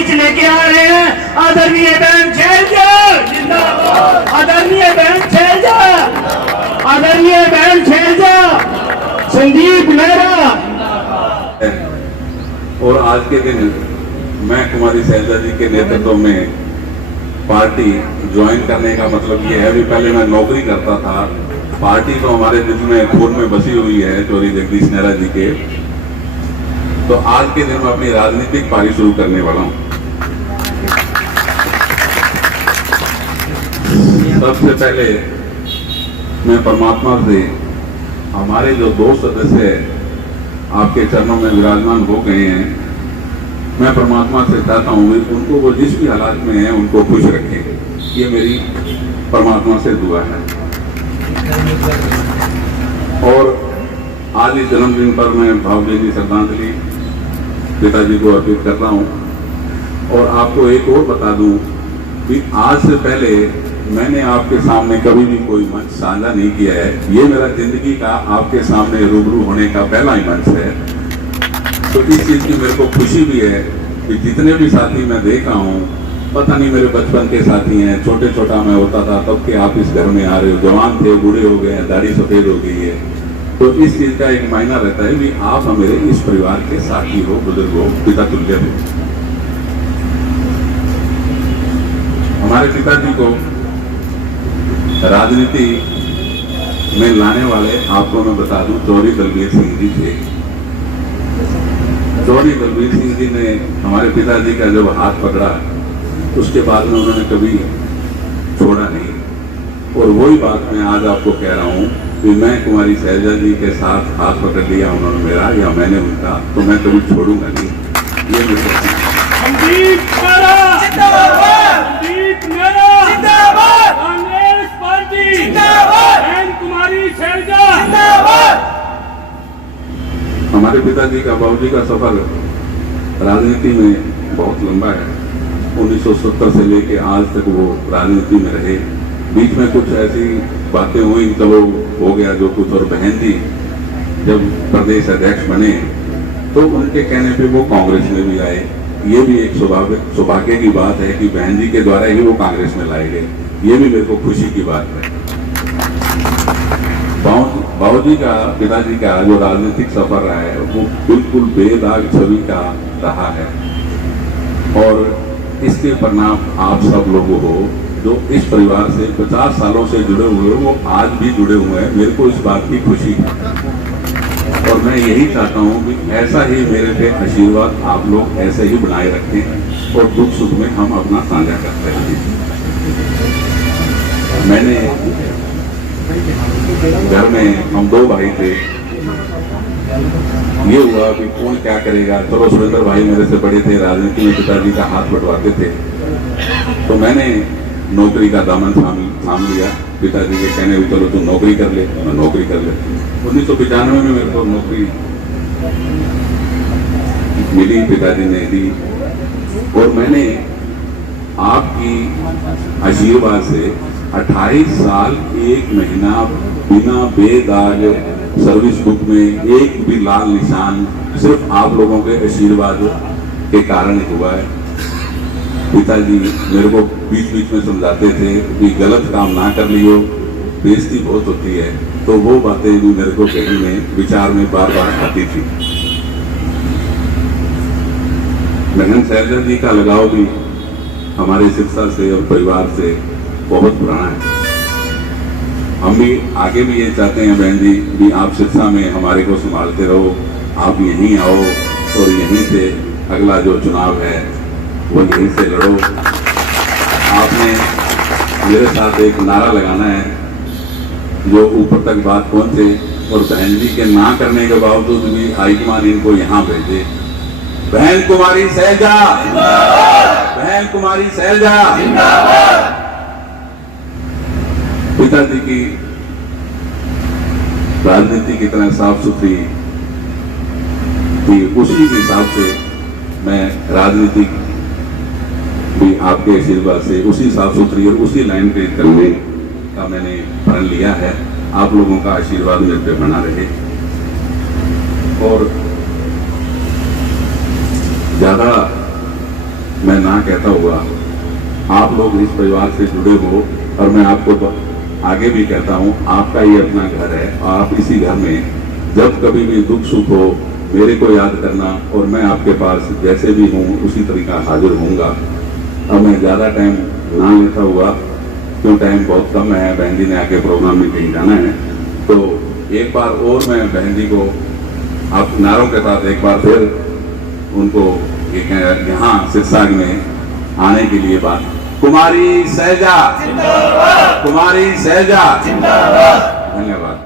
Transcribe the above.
बीच लेके आ रहे हैं आदरणीय बहन शैलजा जिंदाबाद, आदरणीय बहन शैलजा, आदरणीय बहन शैलजा, संदीप मेहरा। और आज के दिन मैं कुमारी शैलजा जी के नेतृत्व में पार्टी ज्वाइन करने का मतलब ये है, भी पहले मैं नौकरी करता था। पार्टी तो हमारे दिल में खून में बसी हुई है चौधरी जगदीश नेहरा जी के। तो आज के दिन मैं अपनी राजनीतिक पारी शुरू करने वाला हूं। सबसे पहले मैं परमात्मा से हमारे जो दो सदस्य आपके चरणों में विराजमान हो गए हैं, मैं परमात्मा से चाहता हूँ उनको वो जिस भी हालात में है उनको खुश रखें। ये मेरी परमात्मा से दुआ है। और आज इस जन्मदिन पर मैं भावभीनी श्रद्धांजलि पिताजी को अर्पित कर रहा हूँ। और आपको एक और बता दूं कि आज से पहले मैंने आपके सामने कभी भी कोई मंच साझा नहीं किया है। ये मेरा जिंदगी का आपके सामने रूबरू होने का पहला ही मंच है। तो इस चीज की मेरे को खुशी भी है कि जितने भी साथी मैं देखा हूँ, पता नहीं मेरे बचपन के साथी हैं, छोटे छोटा मैं होता था तब के आप इस घर में आ रहे हो, जवान थे, बूढ़े हो गए हैं, दाढ़ी सफेद हो गई है। तो इस चीज का एक मायना रहता है कि आप मेरे इस परिवार के साथी हो, बुजुर्ग हो, पिता तुल्य हो। हमारे पिताजी को राजनीति में लाने वाले आपको मैं बता दूं चौधरी दलबीर सिंह जी थे। चौधरी दलबीर सिंह जी ने हमारे पिताजी का जब हाथ पकड़ा, उसके बाद में उन्होंने कभी छोड़ा नहीं। और वही बात मैं आज आपको कह रहा हूं कि मैं कुमारी शैलजा जी के साथ हाथ पकड़ लिया उन्होंने मेरा या मैंने उनका, तो मैं कभी छोड़ूंगा नहीं। ये मेरे संदीप मेहरा जिंदाबाद, संदीप मेहरा जिंदाबाद, कांग्रेस पार्टी जिंदाबाद, बहन कुमारी शैलजा जिंदाबाद। हमारे पिताजी का, बाबूजी का सफर राजनीति में बहुत लंबा है। 1970 से लेके आज तक वो राजनीति में रहे। बीच में कुछ ऐसी बातें हुई, चलो हो गया जो कुछ। और बहन जी जब प्रदेश अध्यक्ष बने तो उनके कहने पे वो कांग्रेस में भी आए। ये भी एक सौभाग्य की बात है कि बहन जी के द्वारा ही वो कांग्रेस में लाए गए। ये भी मेरे को खुशी की बात है। बाबूजी का, पिताजी का जो राजनीतिक सफर रहा है वो बिल्कुल बेदाग छवि का रहा है। और इसके परिणाम आप सब लोगों को जो इस परिवार से 50 सालों से जुड़े हुए हो, वो आज भी जुड़े हुए हैं। मेरे को इस बात की खुशी है। और मैं यही चाहता हूँ कि ऐसा ही मेरे पे आशीर्वाद आप लोग ऐसे ही बनाए रखें और दुख सुख में हम अपना साझा करते हैं। मैंने घर में हम 2 भाई थे। ये हुआ कि कौन क्या करेगा, चलो सुरेंद्र भाई मेरे से बड़े थे, राजनीति में पिताजी का हाथ बंटवाते थे। तो मैंने नौकरी का दामन थाम लिया। पिताजी के कहने भी चलो तू नौकरी कर ले, मैं नौकरी कर ले। 1995 में मेरे को नौकरी मिली, पिताजी ने दी। और मैंने आपकी आशीर्वाद से 28 साल 1 महीना बिना बेदाग सर्विस बुक में एक भी लाल निशान सिर्फ आप लोगों के आशीर्वाद के कारण हुआ है। पिताजी मेरे को बीच बीच में समझाते थे कि गलत काम ना कर लियो, बेइज्जती बहुत होती है। तो वो बातें भी मेरे को कहीं में विचार में बार बार आती थी। बहन शैलजा जी का लगाव भी हमारे शिक्षा से और परिवार से बहुत पुराना है। हम भी आगे भी ये चाहते हैं बहन जी भी आप शिक्षा में हमारे को संभालते रहो, आप यहीं आओ और यहीं से अगला जो चुनाव है वो यहीं से लड़ो। आपने मेरे साथ एक नारा लगाना है जो ऊपर तक बात पहुंचे। और बहन जी के ना करने के बावजूद भी हाईकमान इनको यहाँ भेजे। बहन कुमारी शैलजा जिंदाबाद, बहन कुमारी शैलजा जिंदाबाद। पिताजी की राजनीति कितना साफ सुथरी थी, उसी के हिसाब से मैं राजनीति भी आपके आशीर्वाद से उसी साफ सुथरी और उसी लाइन पे करने का मैंने प्रण लिया है। आप लोगों का आशीर्वाद मेरे पे बना रहे। और ज्यादा मैं ना कहता हुआ आप लोग इस परिवार से जुड़े हो, और मैं आपको आगे भी कहता हूँ, आपका ये अपना घर है, और आप इसी घर में जब कभी भी दुख सुख हो मेरे को याद करना, और मैं आपके पास जैसे भी हूँ उसी तरीका हाजिर होऊंगा। अब मैं ज़्यादा टाइम ना लेता हुआ, क्यों टाइम बहुत कम है, बहन जी ने आगे प्रोग्राम में कहीं जाना है, तो एक बार और मैं बहन जी को आप नारों के साथ एक बार फिर उनको यहाँ सिरसाग में आने के लिए बात। कुमारी सहजा जिंदाबाद, कुमारी सहजा जिंदाबाद। धन्यवाद।